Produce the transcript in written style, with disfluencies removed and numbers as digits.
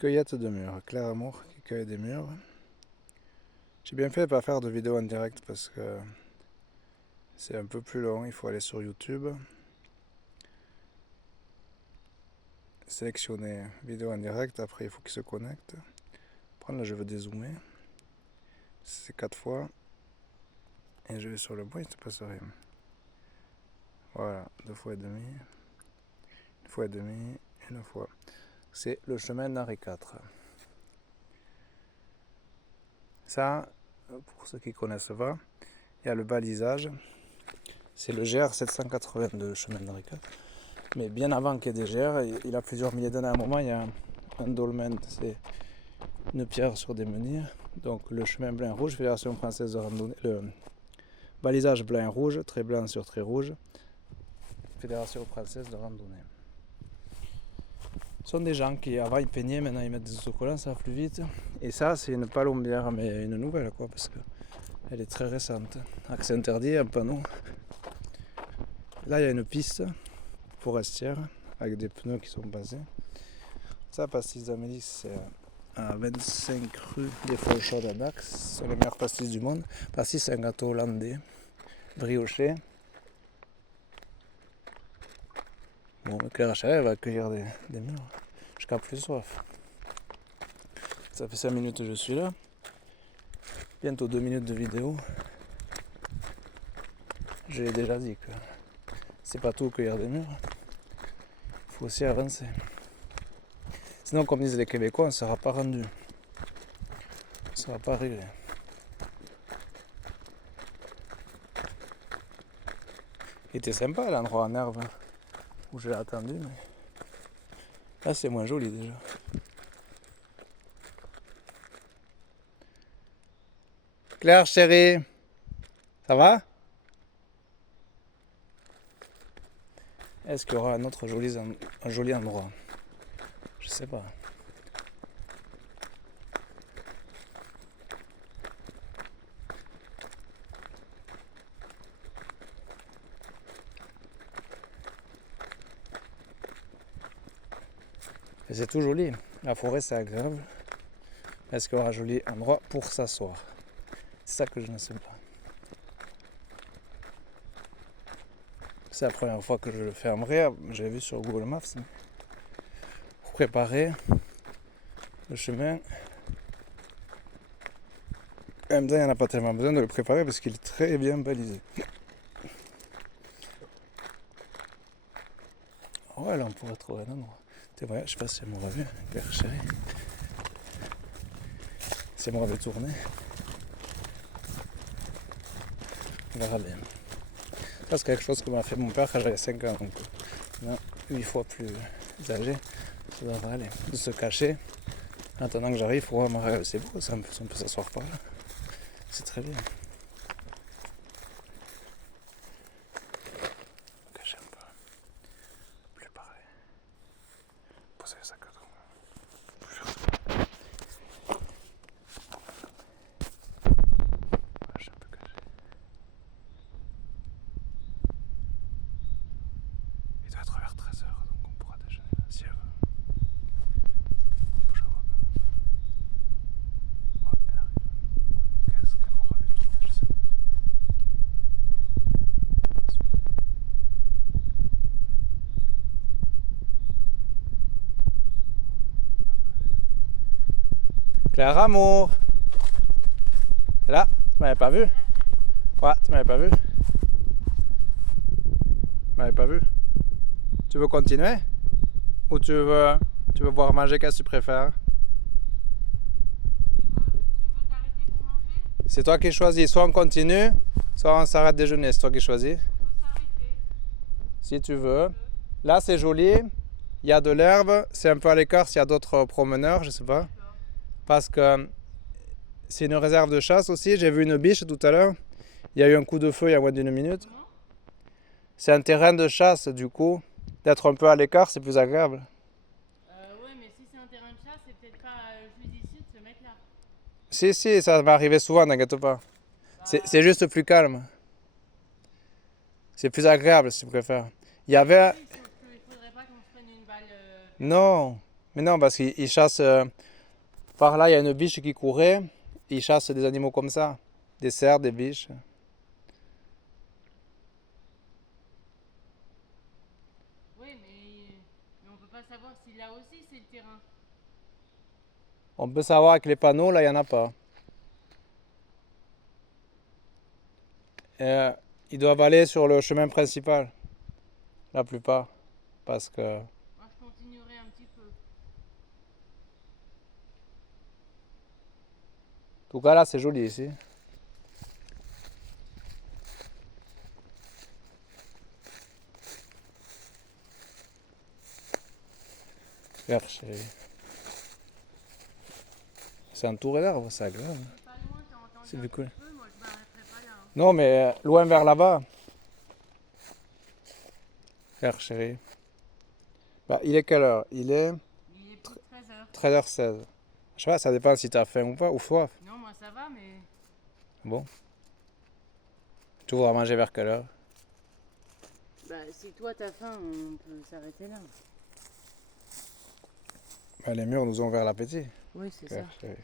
Cueillette de mûres, Claire Amour qui cueille des mûres. J'ai bien fait de ne pas faire de vidéo en direct parce que c'est un peu plus long, il faut aller sur YouTube, sélectionner vidéo en direct, après il faut qu'il se connecte. Là je veux dézoomer, c'est 4 fois, et je vais sur le point, il ne se passe rien. Voilà, 2 fois et demi, 1 fois et demi, et 1 fois. C'est le chemin d'Henri IV. Ça, pour ceux qui ne connaissent pas, il y a le balisage. C'est le GR 782, le chemin d'Henri IV. Mais bien avant qu'il y ait des GR, il a plusieurs milliers d'années. À un moment, il y a un dolmen, c'est une pierre sur des menhirs. Donc le chemin blanc rouge, Fédération française de randonnée. Le balisage blanc rouge, très blanc sur très rouge. Fédération française de randonnée. Ce sont des gens qui avant ils peignaient, maintenant ils mettent des autocollants, ça va plus vite. Et ça, c'est une palombière, mais une nouvelle quoi, parce qu'elle est très récente. Accès interdit, un panneau. Là, il y a une piste forestière avec des pneus qui sont basés. Ça, pastis d'Amélie, c'est à 25 rue des Fauchauds à Dax. Ce sont les meilleurs pastis du monde. Pastis, c'est un gâteau hollandais, brioché. Bon, Claire Chéret va accueillir des murs jusqu'à plus soif. Ça fait 5 minutes que je suis là. Bientôt 2 minutes de vidéo. Je l'ai déjà dit que c'est pas tout cueillir des murs. Il faut aussi avancer. Sinon, comme disent les Québécois, on ne sera pas rendu. On ne sera pas arrivé. Il était sympa l'endroit en herbe où je l'ai attendu, mais là c'est moins joli déjà. Claire chérie, ça va? Est-ce qu'il y aura un autre joli endroit? Je sais pas. Et c'est tout joli. La forêt c'est agréable. Est-ce qu'il y aura un joli endroit pour s'asseoir? C'est ça que je ne sais pas. C'est la première fois que je le fais en vrai. J'avais vu sur Google Maps. Pour préparer le chemin. En même temps, il n'y en a pas tellement besoin de le préparer parce qu'il est très bien balisé. Ouais, là on pourrait trouver un endroit. C'est vrai, je sais pas si elle m'aura vu, Claire chérie. Si elle m'aura tourné. On verra bien. Ça c'est quelque chose que m'a fait mon père quand j'avais 5 ans. Donc, là, 8 fois plus âgé. Ça devrait aller. De se cacher. En attendant que j'arrive, pour voir ma rêve. C'est beau, ça, on peut s'asseoir par là. C'est très bien. Cacher un peu. Plus pareil. Poser les sacs à dos. Je suis un peu caché. Il doit être vers 13h, donc on pourra déjeuner là, si elle veut. Il faut que je la vois quand même. Ouais, elle arrive. Qu'est-ce qu'elle m'aura vu tourner, je sais pas. Claire Amour! T'es là? Tu m'avais pas vu? Ouais, tu m'avais pas vu? Tu m'avais pas vu? Tu veux continuer? Ou tu veux boire manger? Qu'est-ce que tu préfères? Tu veux t'arrêter pour manger? C'est toi qui choisis. Soit on continue, soit on s'arrête déjeuner. C'est toi qui choisis. On peut s'arrêter. Si tu veux. Là, c'est joli. Il y a de l'herbe. C'est un peu à l'écart s'il y a d'autres promeneurs, je sais pas. D'accord. Parce que c'est une réserve de chasse aussi. J'ai vu une biche tout à l'heure. Il y a eu un coup de feu il y a moins d'1 minute. Comment? C'est un terrain de chasse, du coup. D'être un peu à l'écart, c'est plus agréable. Ouais, mais si c'est un terrain de chasse, c'est peut-être pas judicieux de se mettre là. Si, ça va arriver souvent, n'inquiète pas. C'est juste plus calme. C'est plus agréable, si tu préfères. Il y avait... Il faudrait pas qu'on se prenne une balle. Non, Mais non, parce qu'ils chassent. Par là, il y a une biche qui courait. Ils chassent des animaux comme ça. Des cerfs, des biches. Oui, mais on peut pas savoir si là aussi c'est le terrain. On peut savoir avec les panneaux, là, il n'y en a pas. Ils doivent aller sur le chemin principal. La plupart. Parce que. Moi, je continuerai un petit peu. En tout cas, là, c'est joli ici. Regarde, chérie. C'est entouré d'arbres, c'est agréable. C'est pas loin, t'as entendu C'est un du petit coup. peu, moi je m'arrêterai pas là. Hein. Non, mais loin vers là-bas. Regarde, chérie. Bah, il est quelle heure? Il est Il est plus de 13h. 13h16. Je sais pas, ça dépend si t'as faim ou pas, ou soif. Non, moi ça va, mais. Bon. Tu voudras manger vers quelle heure? Bah, si toi t'as faim, on peut s'arrêter là. Bah, les murs nous ont ouvert l'appétit. Oui, c'est ça. Regarde, chérie.